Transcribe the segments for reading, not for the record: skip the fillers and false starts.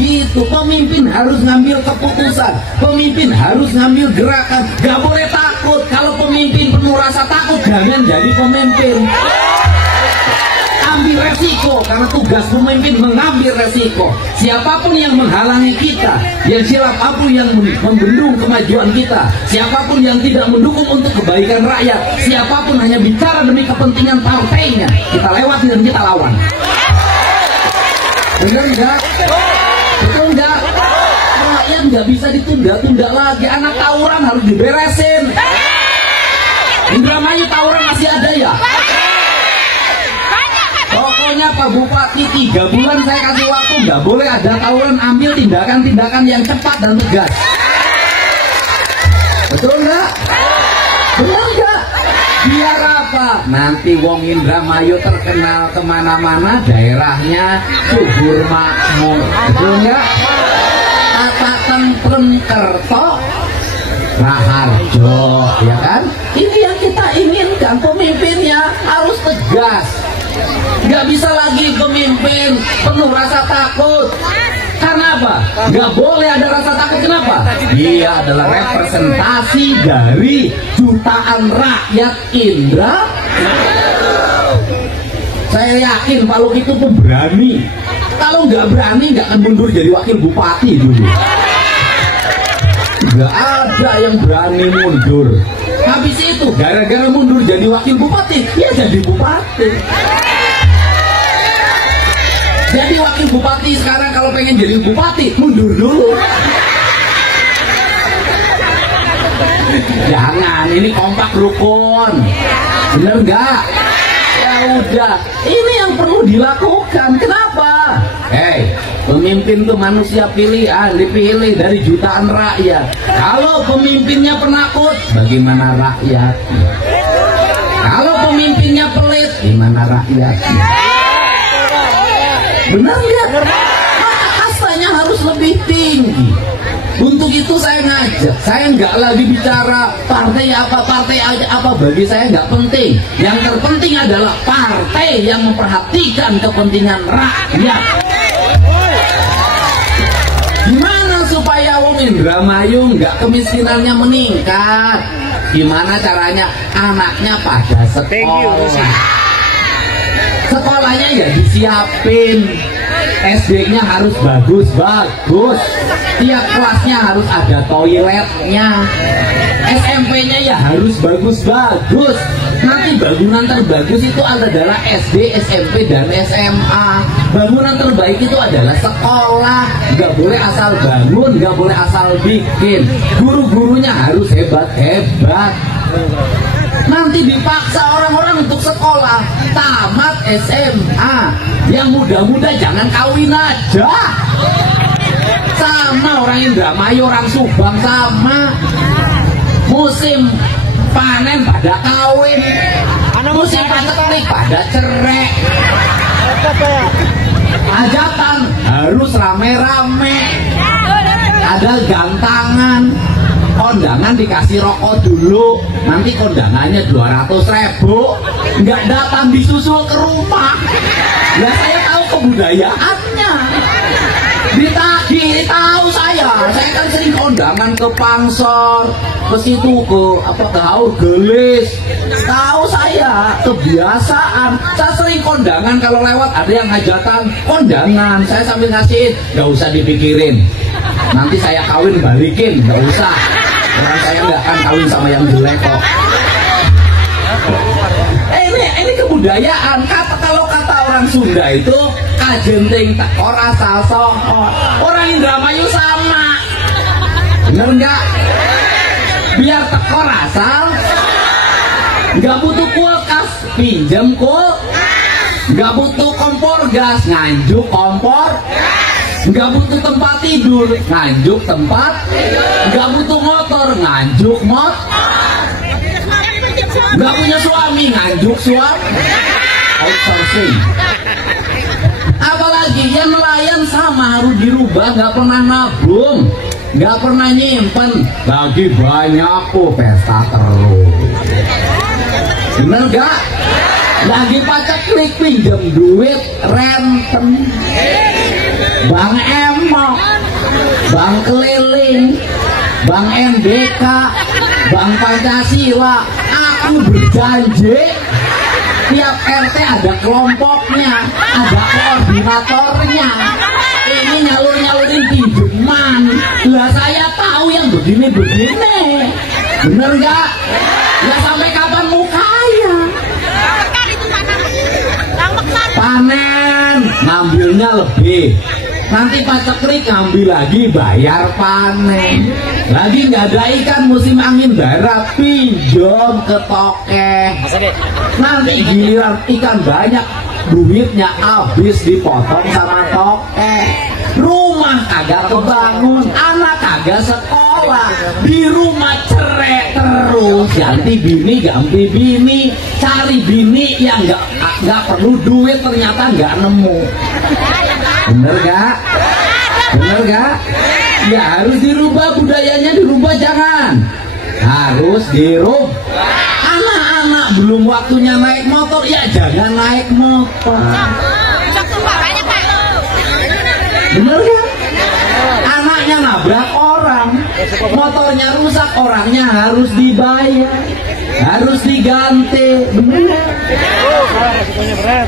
gitu. Pemimpin harus ngambil keputusan, pemimpin harus ngambil gerakan. Gak boleh takut. Kalau pemimpin penuh rasa takut, jangan jadi pemimpin. Ambil resiko, karena tugas pemimpin mengambil resiko. Siapapun yang menghalangi kita, siapapun yang membendung kemajuan kita, siapapun yang tidak mendukung untuk kebaikan rakyat, siapapun hanya bicara demi kepentingan partainya, kita lewati dan kita lawan. Benar enggak? Betul enggak? Rakyat nggak bisa ditunda-tunda lagi. Anak tawuran harus diberesin. Indramayu tawuran masih ada ya? Pokoknya Pak Bupati 3 bulan saya kasih waktu, nggak boleh ada tawuran. Ambil tindakan-tindakan yang cepat dan tegas. Betul nggak? Benar nggak? Biar apa? Nanti wong Indramayu terkenal kemana-mana, daerahnya subur makmur. Betul nggak? Kata Tentrem Kerto Raharjo, ya kan? Ini yang kita inginkan. Pemimpinnya harus tegas. Gak bisa lagi pemimpin penuh rasa takut. Karena apa? Gak boleh ada rasa takut. Kenapa? Dia adalah representasi dari jutaan rakyat Indra. Saya yakin Pak Luki itu tuh berani. Kalau nggak berani nggak akan mundur jadi wakil bupati dulu. Nggak ada yang berani mundur. Habis itu gara-gara mundur jadi wakil bupati, ya jadi bupati. Jadi wakil bupati sekarang kalau pengen jadi bupati, mundur dulu. Jangan, ini kompak rukun. Bener nggak? Ya udah, ini yang perlu dilakukan. Kenapa? Pemimpin tuh manusia pilihan, dipilih dari jutaan rakyat. Kalau pemimpinnya penakut, bagaimana rakyat? Kalau pemimpinnya pelit, gimana rakyat? Benar nggak? Maka kastanya harus lebih tinggi. Untuk itu saya ngajak, saya nggak lagi bicara partai apa, bagi saya nggak penting. Yang terpenting adalah partai yang memperhatikan kepentingan rakyat. Gimana supaya wong Indramayu nggak kemiskinannya meningkat? Gimana caranya? Anaknya pada sekolah. Sekolahnya ya disiapin. SD-nya harus bagus-bagus. Tiap kelasnya harus ada toiletnya. SMP-nya ya harus bagus-bagus. Nanti bangunan terbagus itu adalah SD, SMP, dan SMA. Bangunan terbaik itu adalah sekolah. Gak boleh asal bangun, gak boleh asal bikin. Guru-gurunya harus hebat-hebat. Nanti dipaksa orang-orang untuk sekolah. Tamat SMA, yang muda-muda jangan kawin aja. Sama orang Indramayu, orang Subang sama. Musim panen pada kawin, musim panen pada cerai. Hajatan harus rame-rame, ada gantangan. Kondangan dikasih rokok dulu, nanti kondangannya 200.000, nggak datang disusul ke rumah. Ya saya tahu kebudayaannya, ditagih, tahu saya kan sering kondangan ke Pansor, ke situ ke Haur Gelis, tahu saya kebiasaan. Saya sering kondangan kalau lewat ada yang hajatan, kondangan saya sambil ngasihin, nggak usah dipikirin, nanti saya kawin balikin, nggak usah. Orang saya nggak akan kawin sama yang jelek kok. Ini kebudayaan. Kalau kata orang Sunda itu kajenting tekor asal soho. Orang Indramayu sama. Bener nggak? Biar tekor asal, nggak butuh kulkas, pinjem nggak butuh kompor gas, nganjuk kompor. Nggak butuh tempat tidur, nganjuk tempat. Nggak butuh motor, nganjuk motor. Nggak punya suami, nganjuk suami. Outsourcing. Apalagi yang nelayan sama harus dirubah, nggak pernah nabung, nggak pernah nyimpen. Lagi banyak pesta terus. Bener nggak? Lagi pacak klik pinjam duit renten. Bang M remok, Bang Keliling, Bang MBK, Bang Pancasila. Aku berjanji tiap RT ada kelompoknya, ada koordinatornya. Ini nyalur-nyalurin pinjaman. Lah saya tahu yang begini-begini. Bener nggak? Ya sampai kapan mau kaya? Panen ngambilnya lebih, nanti paceklik ngambil lagi bayar panen. Lagi nggak ada ikan musim angin barat, pinjam ke tokeh. Nanti giliran ikan banyak, duitnya habis dipotong sama tokeh. Rumah kagak kebangun, anak kagak sekolah, di rumah cerai terus. Ganti bini, cari bini yang nggak perlu duit, ternyata nggak nemu. Bener gak? Bener gak? Ya harus dirubah, budayanya dirubah, jangan. Harus dirubah. Anak-anak belum waktunya naik motor, ya jangan naik motor. Bener kan? Anaknya nabrak orang, motornya rusak, orangnya harus dibayar, harus diganti. Bener?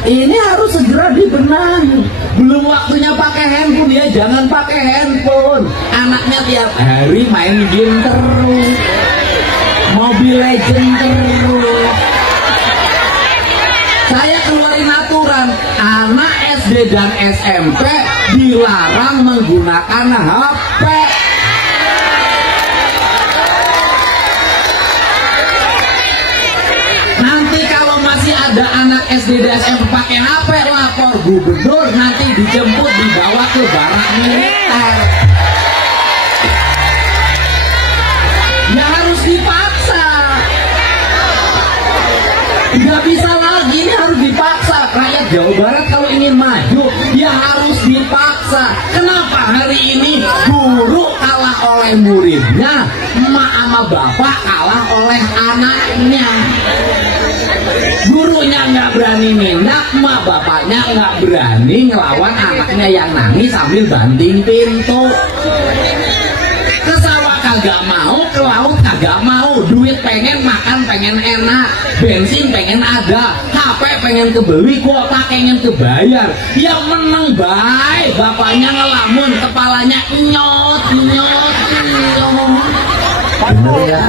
Ini harus segera dibenahi. Belum waktunya pakai handphone, ya jangan pakai handphone. Anaknya tiap hari main game terus, Mobile Legend terus. Saya keluarin aturan, anak SD dan SMP dilarang menggunakan HP. Nanti kalau masih ada anak SD dan SMP pakai HP, lapor gubernur, nanti dijemput dibawa ke barak militer. Ya harus dipaksa. Nggak bisa lagi, ini harus dipaksa. Rakyat Jawa Barat kalau ingin maju, ya harus dipaksa. Kenapa hari ini guru kalah oleh muridnya, emak sama bapak kalah oleh anaknya? Gurunya nggak berani minta, emak bapaknya nggak berani ngelawan anaknya yang nangis sambil banting pintu. Ke sawah kagak mau, ke laut kagak mau, duit pengen makan, pengen enak, bensin pengen ada, HP pengen kebeli, kuota pengen kebayar. Ya meneng baik, bapaknya ngelamun, kepalanya nyot. Bener ya?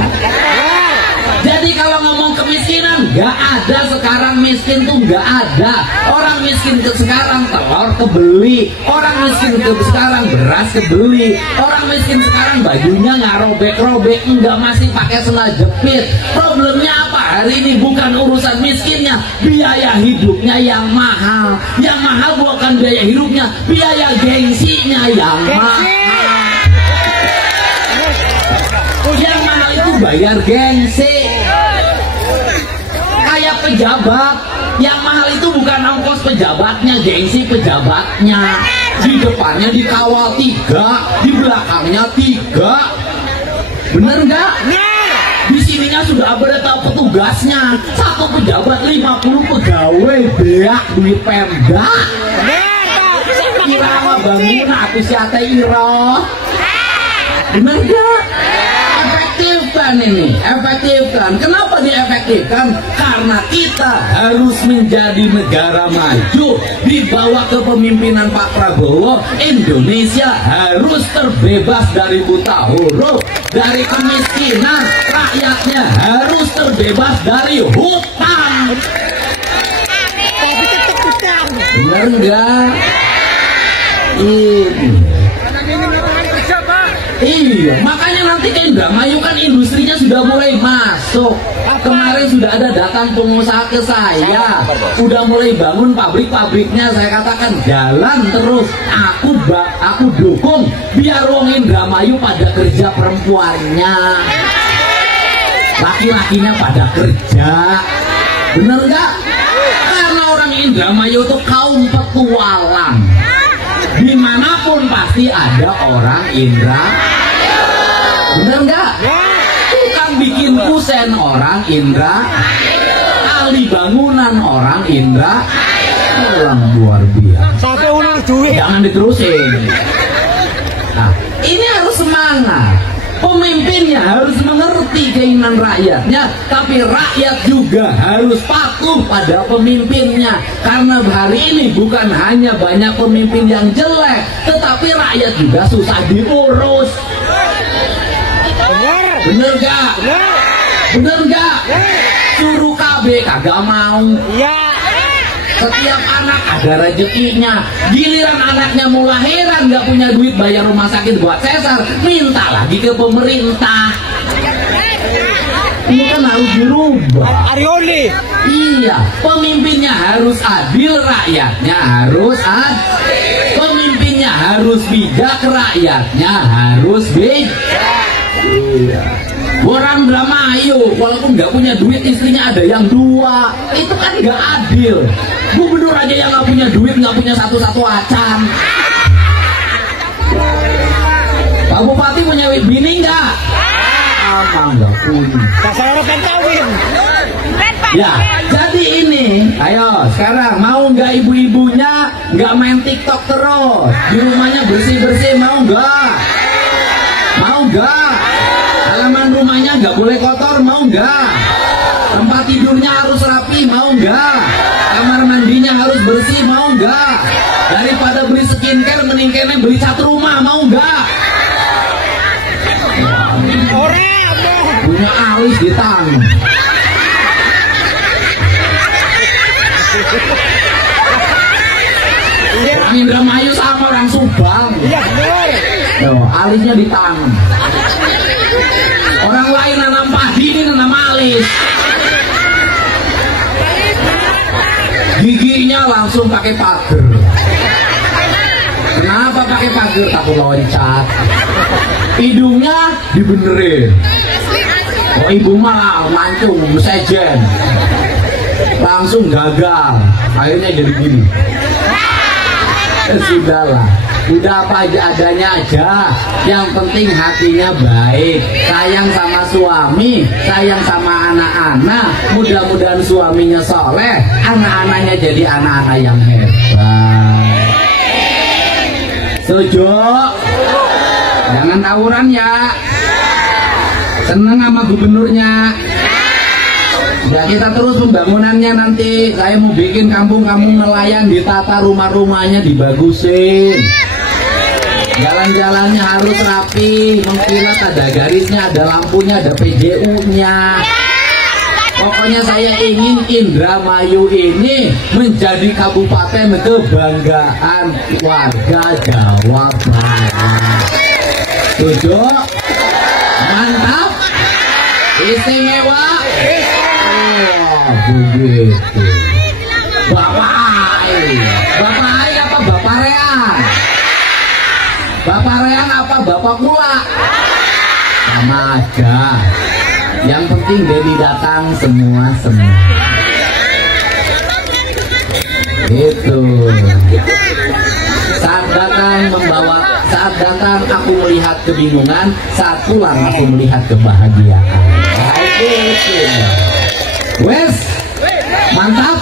Jadi kalau ngomong kemiskinan, nggak ada sekarang miskin tuh, nggak ada. Orang miskin ke sekarang telur kebeli, orang miskin ke sekarang beras kebeli, orang miskin sekarang bajunya nggak robek-robek, nggak masih pakai sendal jepit. Problemnya apa hari ini? Bukan urusan miskinnya, biaya hidupnya yang mahal. Yang mahal bukan biaya hidupnya, biaya gengsinya yang mahal. Yang mahal itu bayar gengsi. Kayak pejabat, yang mahal itu bukan ongkos pejabatnya, gengsi pejabatnya. Di depannya dikawal 3, di belakangnya 3. Bener nggak? Di sininya sudah berita petugasnya. Satu pejabat 50 pegawai, beak duit Pemda. Irama bangun aku siate iro. Bener nggak? Efektifkan ini, efektifkan. Kenapa diefektifkan? Karena kita harus menjadi negara maju. Di bawah kepemimpinan Pak Prabowo, Indonesia harus terbebas dari buta huruf, dari kemiskinan. Rakyatnya harus terbebas dari hutang. Benar enggak? Iya, makanya nanti ke Indramayu kan industrinya sudah mulai masuk. Kemarin sudah ada datang pengusaha ke saya, udah mulai bangun pabrik-pabriknya. Saya katakan jalan terus. Aku dukung biar wong Indramayu pada kerja, perempuannya, laki-lakinya pada kerja. Bener nggak? Karena orang Indramayu itu kaum petualang. Dimanapun pasti ada orang Indramayu. Bener nggak? Tukang bikin kusen orang Indramayu, ahli bangunan orang Indramayu. Orang luar biasa. Jangan diterusin. semangat. Pemimpinnya harus mengerti keinginan rakyatnya, tapi rakyat juga harus patuh pada pemimpinnya. Karena hari ini bukan hanya banyak pemimpin yang jelek, tetapi rakyat juga susah diurus. Bener gak? Bener gak? Suruh KB kagak mau. Setiap anak ada rezekinya. Giliran anaknya mau lahiran gak punya duit bayar rumah sakit buat sesar, minta lagi ke pemerintah. Ini kan harus dirubah. Arioli. Iya, pemimpinnya harus adil, rakyatnya harus adil. Pemimpinnya harus bijak, rakyatnya harus bijak. Iya. Orang Indramayu walaupun nggak punya duit, istrinya ada yang 2, itu kan nggak adil. Gubernur aja yang nggak punya duit, nggak punya satu-satu acan. Pak Bupati punya bini nggak? Apa nggak punya? Saya kawin. Ya, jadi ini, ayo sekarang mau nggak ibu-ibunya nggak main TikTok terus, di rumahnya bersih-bersih, mau nggak? Mau nggak? Halaman rumahnya nggak boleh kotor, mau nggak? Tempat tidurnya harus rapi, mau nggak? Kamar mandinya harus bersih, mau nggak? Daripada beli skincare, mending kene beli cat rumah, mau nggak? Punya alis di tangan. Orang Indramayu sama orang Subang. Alisnya di tangan. Orang lain nanam padi, ini nanam alis. Giginya langsung pakai pagar. Kenapa pakai pagar? Takut loncat. Hidungnya dibenerin. Oh, ibu malah mancung, sejen. Langsung gagal. Akhirnya jadi gini. Sudahlah, udah apa aja adanya aja. Yang penting hatinya baik, sayang sama suami, sayang sama anak-anak. Mudah-mudahan suaminya soleh, anak-anaknya jadi anak-anak yang hebat. Setuju? Jangan tawuran ya. Seneng sama gubernurnya. Ya kita terus pembangunannya nanti. Saya mau bikin kampung-kampung nelayan, ditata rumah-rumahnya, dibagusin. Jalan-jalannya harus rapi, mengkilat, ada garisnya, ada lampunya, ada PJU-nya. Pokoknya saya ingin Indramayu ini menjadi kabupaten kebanggaan warga Jawa Barat. Setuju? Mantap? Istimewa? Begitu. Bapak Ari apa Bapak Rean? Bapak Rean apa Bapak Kula? Sama aja. Yang penting Dedi datang semua. Itu. Saat datang aku melihat kebingungan, saat pulang aku melihat kebahagiaan. Wes, mantap.